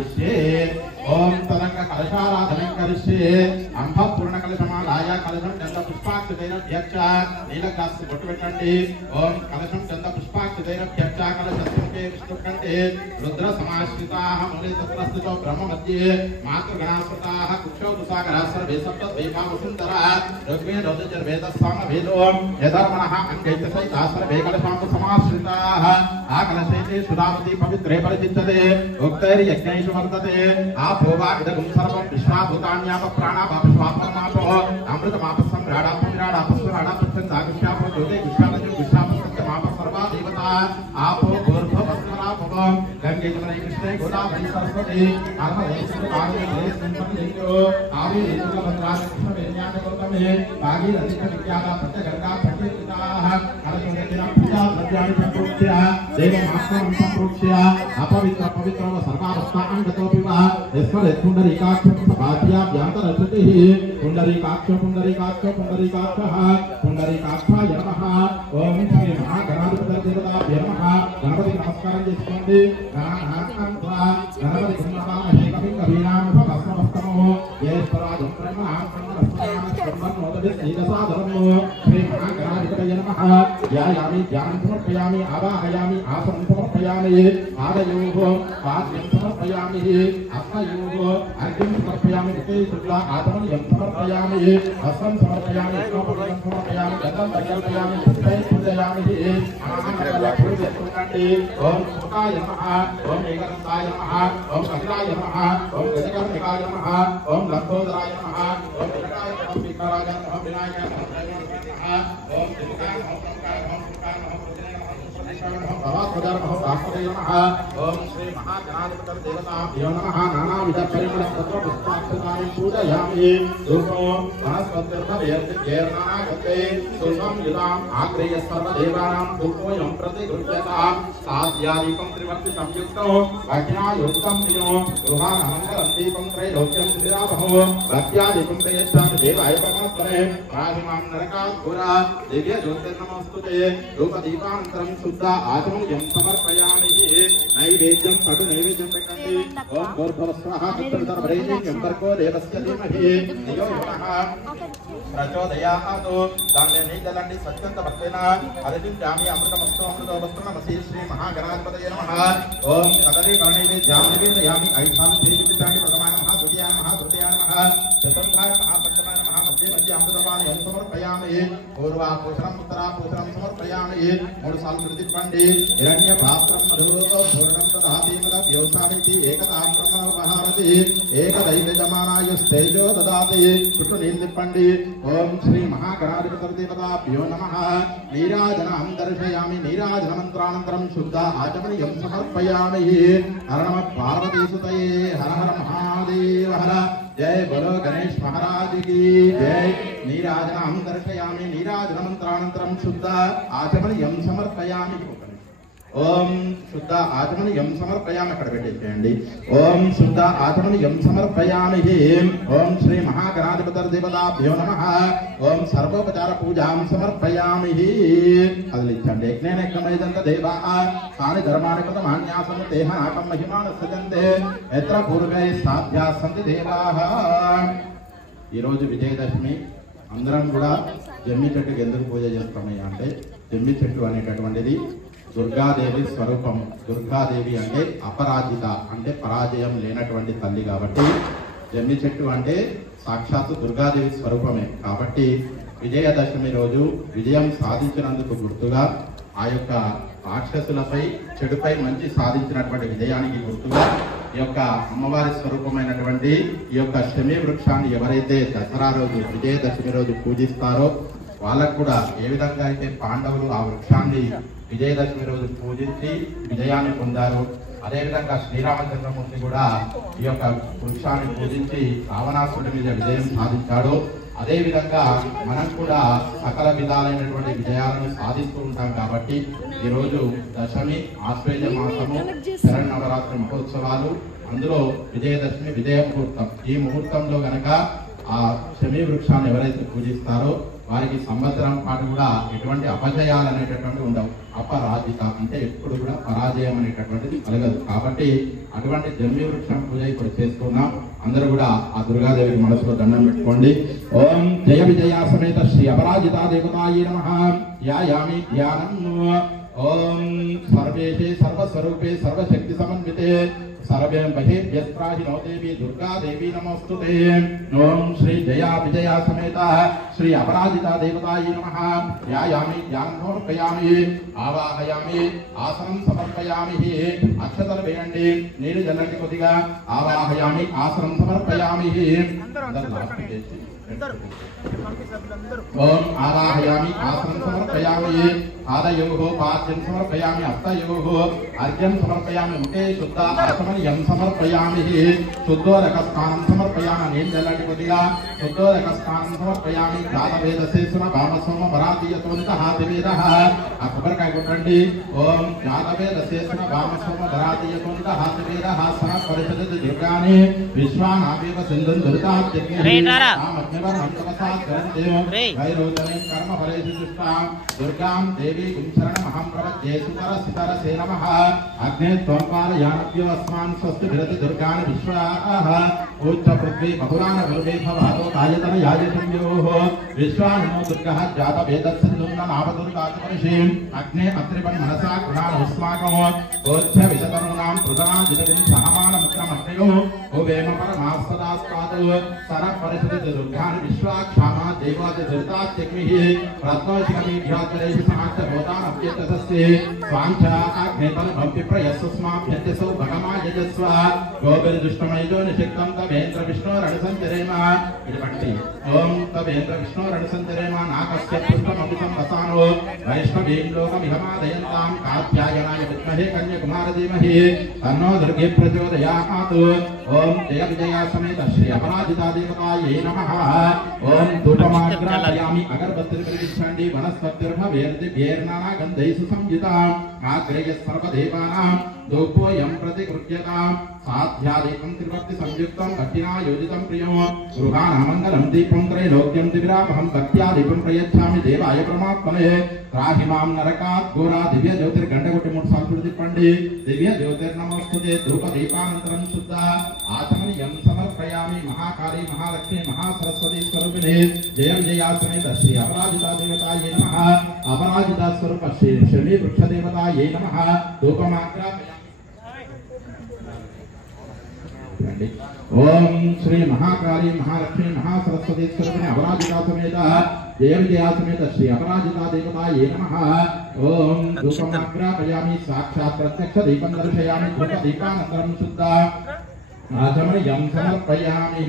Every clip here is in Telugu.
कारयिष्ये ओम तदंग कलशाराधनं करिष्ये अंभ पूर्ण कलशमालाय कलशं चंद पुष्पाक्षतैरभ्यच्च नीलग्लास बोट्टु पेट्टंడి ओम कलशं चंद पुष्पाक्षतैरभ्यच्च कलशस्थे विष्णुकंठे रुद्र समाश्रिताः मूले तत्रस्थितो ब्रह्म मध्ये मातृगणास्पताः कुक्षौ तुसागरः सर्वे सप्त द्वीपा वसुन्धरा ऋग्वेद ऋजुर्वेदस्साम वेदो यधर्मणः अंगैतसहिताः सर्वे कलशां समाश्रिताः आकलशेते सुधावती पवित्रे परिचित्यते उक्तैर्यज्ञैषु वर्तते आपोवा इदगुं सर्वं विश्वाभूतान्याप प्राणापापस्वापरमापो अमृतमापसंराडापविराडापस्वराडापच्छन्दागुष्यापो ज्योते गुष्यापञ्चमाप सर्वा देवता आपो भूर्भुवस्वरापो गंगे जमुने कृष्णे गोदावरी सरस्वती नर्मदे सिन्धु कावेरी आवेरी तुंगभद्रा कृष्णवेण्यागौतमे भागीरथी विद्यादा पंचगंगा पंचतीर्थाः कलशोदकेन पूजा द्रव्याणि संप्रोक्ष्य देवमात्मनं संप्रोक्ष्य अपवित्र पवित्रव सर्वावस्थां गतोऽपि वा यस्मत् पुण्डरीकाक्षं सभाज्या व्यान्तरश्रुतिः पुण्डरीकाक्षः पुण्डरीकाक्षाय नमः ओम श्री महागणाधिपति देवताभ्य नमः गणपति नमस्कारं చేసుకోండి गणानां त्वा गणपति गुणनामहे कविं कवीनां भस्मभस्तमो येश्वराजं ब्रह्मणां ब्रह्मणोदये श्रीदसाधर्मो श्री महागणाधिपतये नमः ध्यायामि ध्यानं समर्पयामि आवाहयामि आसनं समर्पयामि पादयोः पाद्यं समर्पयामि हस्तयोः अर्घ्यं समर्पयामि मुखे शुक्ला आत्मनियं समर्पयामि हस्तं समर्पयामि स्नापकं समर्पयामि गन्धं परिकल्पयामि पुष्पैः पूजयामि ओम सुताय नमः ओम एकदन्ताय नमः ओम कपिलाय नमः ओम गजकर्णिकाय नमः ओम लंबोदराय नमः ओम विकटाय नमः विकराय नमः विनायकाय नमः ओम दिवकाय नमः ओम श्री महागणाधिपति देवताभ्यो नमः नानाविध परिमल पत्र पुष्पाक्षतानि पूजयामि धूपो वनस्पतिर्भवेर्नानागते सुषं युधाम् आग्रेय सर्वदेवानां धूपोऽयं प्रतिगृह्यताम् साध्यादीपं त्रिवर्ति संयुक्तो अग्नायुक्तं प्रियो गृहानमङ्गलं दीपं त्रैलोक्यं श्रीरामहो भक्त्यादीपं प्रयच्छामि देवाय परमेश्वरे राहिमां नरकात् पुरा दिव्य ज्योतिर्नमोऽस्तुते धूपदीपानन्तरं शुद्ध आचमनीयं समर्पयामि नैवेद्यं पटु नैवेद्यं प्रकण्डे ओम भूर्भुवस्वाहा तत्सर्वरेण्यं भर्गो देवस्य धीमहि धियो यो नः प्रचोदयात् दान्ये नीलदण्डि सत्यन्त भक्तेन हरिजुञ्जामि अमृतमस्तु अमृतोऽवस्तु नमः श्री महागणाधिपतये नमः ओम कदली वर्णैवेद्यां निवेदयामि ऐषां श्रीविचानि प्रथमाय नमः द्वितीयाय नमः तृतीयाय नमः चतुर्थाय नमः पंचमाय नमः मध्ये मध्ये अमृतपानीयं समर्पयामि पूर्वापूषणम् उत्तरापूषणं समर्पयामि मूडु साल् कृतिपण्डि हिरण्यपात्रं मधुतो पूर्णं ददाति मदव्योसानिति एकदां ब्रह्मणोपहारति एकदैवजमानायस्तेजो ददाति చుట్టూ నీళ్ళు తిప్పండి ఓం శ్రీ మహాగణాధిపతి దేవతాభ్యో నమః నీరాజనం దర్శయామి నీరాజన మంత్రానంతరం శుద్ధ ఆచమనీయం సమర్పయామి హర నమః పార్వతీసుతయే హర హర మహాదేవ హర जय बोलो गणेश महाराज की जय नीराजनं दर्शयामि नीराजन मंत्रानंतरं शुद्ध आचमनीयं समर्पयामि ओम शुद्ध आचमनीयं समर्पयामि अక్కడ పెట్టేయండి ओम शुद्ध आचमनीयं समर्पयामि ओम श्री महागणाधिपति देवताभ्यो नमः ओम सर्वोपचार पूजां समर्पयामि అదిలించండి యజ్ఞేనైకమైదంత దేవాః తాని ధర్మాణి కృతమాన్యాసం దేహాకం మహిమాన సజంతే యత్ర పూర్వై సాధ్యా సంతి దేవాః ఈ రోజు విజయదశమి అందరం కూడా జమ్మి చెట్టుకి ఎందుకు పూజ చేస్తామయ్యా అంటే జమ్మి చెట్టు అనేటటువంటిది దుర్గాదేవి స్వరూపం దుర్గాదేవి అంటే అపరాజిత అంటే పరాజయం లేనటువంటి తల్లి కాబట్టి జమ్మి చెట్టు అంటే సాక్షాత్తు దుర్గాదేవి స్వరూపమే కాబట్టి విజయదశమి రోజు విజయం సాధించినందుకు గుర్తుగా ఆ యొక్క రాక్షసులపై చెడుపై మంచి సాధించినటువంటి విజయానికి గుర్తుగా ఈ యొక్క అమ్మవారి స్వరూపమైనటువంటి ఈ యొక్క శమీ వృక్షాన్ని ఎవరైతే దసరా రోజు విజయదశమి రోజు పూజిస్తారో వాళ్ళకు కూడా ఏ విధంగా అయితే పాండవులు ఆ వృక్షాన్ని విజయదశమి రోజు పూజించి విజయాన్ని పొందారు అదేవిధంగా శ్రీరామచంద్రమూర్తి కూడా ఈ యొక్క వృక్షాన్ని పూజించి రావణాసురుడి మీద విజయం సాధించాడు అదేవిధంగా మనం కూడా సకల విధాలైనటువంటి విజయాలను సాధిస్తూ ఉంటాం కాబట్టి ఈరోజు దశమి ఆశ్వేజ మాసము శరన్నవరాత్రి మహోత్సవాలు అందులో విజయదశమి విజయ ముహూర్తం ఈ ముహూర్తంలో గనక ఆ శమీ వృక్షాన్ని ఎవరైతే పూజిస్తారో వారికి సంవత్సరం పాటు కూడా ఎటువంటి అపజయాలు అనేటటువంటి ఉండవు. అపరాజిత అంటే ఎప్పుడు కూడా పరాజయం అనేటటువంటిది కలగదు. కాబట్టి అటువంటి జమ్మి వృక్షం పూజ ఇప్పుడు చేసుకున్నాం. అందరూ కూడా ఆ దుర్గాదేవికి మనసులో దండం పెట్టుకోండి. ఓం జయ విజయ సమేత శ్రీ అపరాజిత దేవతాయే నమః. ధ్యాయామి ధ్యానం. ఓం సర్వేషే సర్వస్వరూపే సర్వశక్తి సమన్వితే सर्वे महेभ्यस्त्राहिनो देवी दुर्गा देवी नमोस्तुते। ओम श्री जया विजया समेत श्री अपराजिता देवतायै नमः। ध्यायामि ध्यानं समर्पयामि आवाहयामि आसनं समर्पयामि अक्षतल वेयंడి నీరు జల్లండి కొద్దిగా ఆవాహయామి ఆసనం సమర్పయామి ओम आवाहयामि आसनं समर्पयामि पादयोः पाद्यं समर्पयामि हस्तयोः अर्घ्यं समर्पयामि मुखे शुद्ध आचमनीयं समर्पयामि शुद्धोदकस्नानं समर्पयामि नीलजलंడి కొద్దిగా शुद्धोदकस्नानं समर्पयामि जातवेदस्य भामसोम वरातीयतोनितः दिवेदः ఆ కొబ్బరికాయ కొట్టండి ఓం జాతవేదस्य भामसोम वरातीयतोनितः दिवेदः सह పరిషదతి దుర్గాని విశ్వానావేవ సింధుం దుర్గాత్యగ్ని నామజ్ఞవరం తపసా कर्म फलेषु दुष्टां दुर्गां देवी शरणमहं प्रपद्ये सुतरसितरसे नमः। अग्ने त्वं पालयानभ्यो अस्मान् स्वस्ति विरति दुर्गान् विश्वाः उच्च पृथ्वी बहुरान गुरुवे भवातो कायतन यायतम्योः विश्वानो दुर्गः जातवेदस्सिन्धुन्न नामदुर्गाचमनिषीम् अग्ने अत्रिपन् मनसा गुणान् उस्माकं गोच्छ विशतनूनां पृतनां जितकुं सहमानमुग्रमग्नयो भुवेम परमास्तदास्तादो सरः परिषदति दुर्गान् विश्वाक्षामा देवादि दुर्गात्यग्निः रत्नोशिखमीभ्यात्तरेषु समाच्यभूतान् अभ्यतसस्ते स्वाञ्छा अग्नेतलभव्यप्रयस्सुस्माभ्यन्त्यसौ भगमा यजस्व गोभिर्दुष्टमयजो निषिक्तं तवेन्द्र विष्णोरणसञ्चरेम इति ओम तवेन्द्र विष्णोरणसञ्चरेम नाकस्य पुष्पममृतं वसानो वैष्णवीं लोकमिहमादयन्तां कात्यायनाय विद्महे कन्याकुमारधीमहि तन्नो दुर्गे प्रचोदयात्। ओम जय विजया समेत श्री अपराजिता देवतायै नमः। ओम धूपमाग्रापयामि अगरबत्तिं प्रतिष्ठन्ति वनस्पतिर्भवेर्दिव्यैर्नाना गन्धैः सुसंयुताम् आग्रेय सर्वदेवानां धूपोऽयं प्रतिगृह्यताम् साध्यादेकं त्रिवर्ति संयुक्तं भक्तिना योजितं प्रियं गृहाणामङ्गलं दीपं त्रैलोक्यं दिविरामहं भक्त्या दीपं प्रयच्छामि देवाय परमात्मने त्राहि मां नरकात् घोरा दिव्य ज्योतिर्गण्डकोटि मूर्ति सांस्कृतिक पंडित दिव्य ज्योतिर्नमोस्तुते धूपदीपानन्तरं शुद्ध आचमनीयं समर्पयामि महाकाली महालक्ष्मी महासरस्वती स्वरूपिणे जय विजयासने श्री अपराजिता देवतायै नमः। अपराजिता स्वरूप श्री शमी वृक्ष देवतायै नमः। धूपमाग्रापयामि। ओम श्री महाकाली महालक्ष्मी महासरस्वती स्वरूपिणे अपराजिता समेत जय विजया समेत श्री अपराजिता देवतायै नमः। ओम धूपमाग्रापयामि साक्षात् प्रत्यक्ष दीपं दर्शयामि धूपदीपानन्तरं शुद्ध आचमनीयं समर्पयामि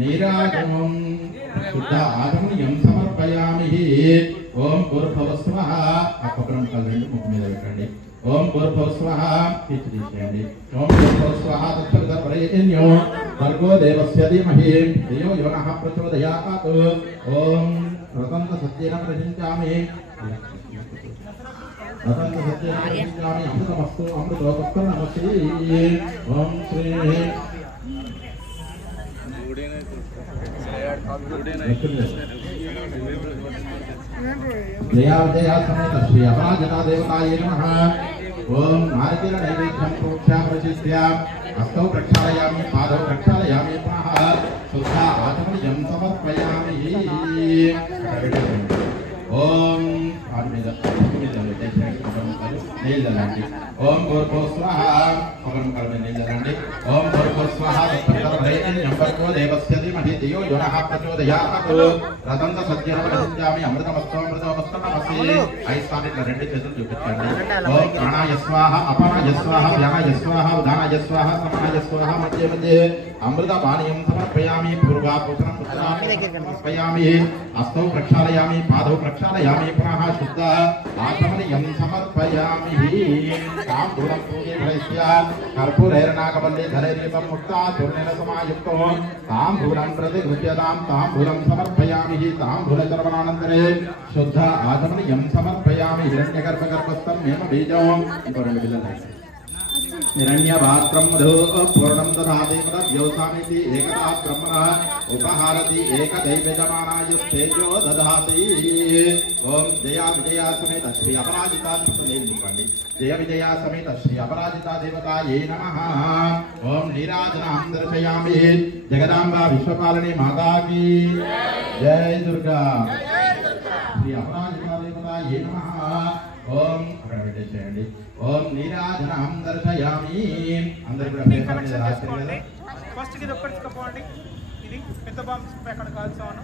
नीराजनं शुद्ध आचमनीयं समर्पयामि। ओम भूर्भुवस्वः अकप्रं कलंడి ముఖం మీద పెట్టండి। ओम भूर्भुवस्वः తీసేయండి। ओम भूर्भुवस्वः तत्सवितर्वरेण्यो भर्गो देवस्य धीमहि धियो यो नः प्रचोदयात्। ओम रतन्त सत्येन प्रचिन्तामि रतन्त सत्येन प्रचिन्तामि अमृतमस्तु अमृतोपस्तु नमस्ते। ओम श्री जया विजया समेत श्री अपराजिता देवतायै नमः। ओम नारिकेल नैवेद्यं प्रोक्ष्य प्रचित्य हस्तौ प्रक्षालयामि पादौ प्रक्षालयामि पुनः शुद्ध आचमनीयं समर्पयामि। ओम ओम भूर्भुवस्वः पवनं कलमे नीलजलंడి। ओम भूर्भुवस्वः तत्सवितर्वरेण्यं भर्गो देवस्य धीमहि धियो यो नः प्रचोदयात्। रतन्त सत्येन प्रचिन्तामि अमृतमस्तु अमृतोपस्तु नमस्ते। ఐస్వామికి రెండు చేతులు చూపించండి। ఓం ప్రాణాయ స్వాహ అపానాయ స్వాహ వ్యానాయ స్వాహ ఉదానాయ స్వాహ సమానాయ స్వాహ మధ్య మధ్య అమృత పానీయం సమర్పయామి పూర్వాపూసనం సమర్పయామి హస్తౌ ప్రక్షాళయామి పాదౌ ప్రక్షాళయామి పునః శుద్ధ ఆచమనీయం సమర్పయామి। తాంబూలం పూజే ఫలస్య కర్పూరైర్నాగవల్లి ధరైర్యుతం ముక్తా చూర్ణేన సమాయుక్తో తాంబూలం ప్రతిగృహ్యతాం తాంబూలం సమర్పయామి। తాంబూలచర్వణానంతరే శుద్ధ ఆచమనీయం సమర్పయామి। హిరణ్యగర్భగర్భస్థం మేమ బీజం ఇంకో రెండు బిళ్ళలు हिरण्यपात्रं मधु पूर्णं ददाति तद्योसामिति एकदा ब्रह्मणः उपहारति एकदैवजमानाय तेजो ददाति ओम जया विजया समेत श्री अपराजिता निकंडी जय विजया समेत श्री अपराजिता देवतायै नमः ओम नीराजनां दर्शयामि जगदांबा विश्वपालिनी माता की जय दुर्गा श्री अपराजिता देवतायै नमः ओम చేయండి ఓం నీరాజనం దర్శయామి అందరూ కూడా పేపర్ మీద రాస్తారు కదా ఫస్ట్ ఇది ఒక్కటి తీసుకుపోండి ఇది పెద్ద బాంబు అక్కడ కాల్చాను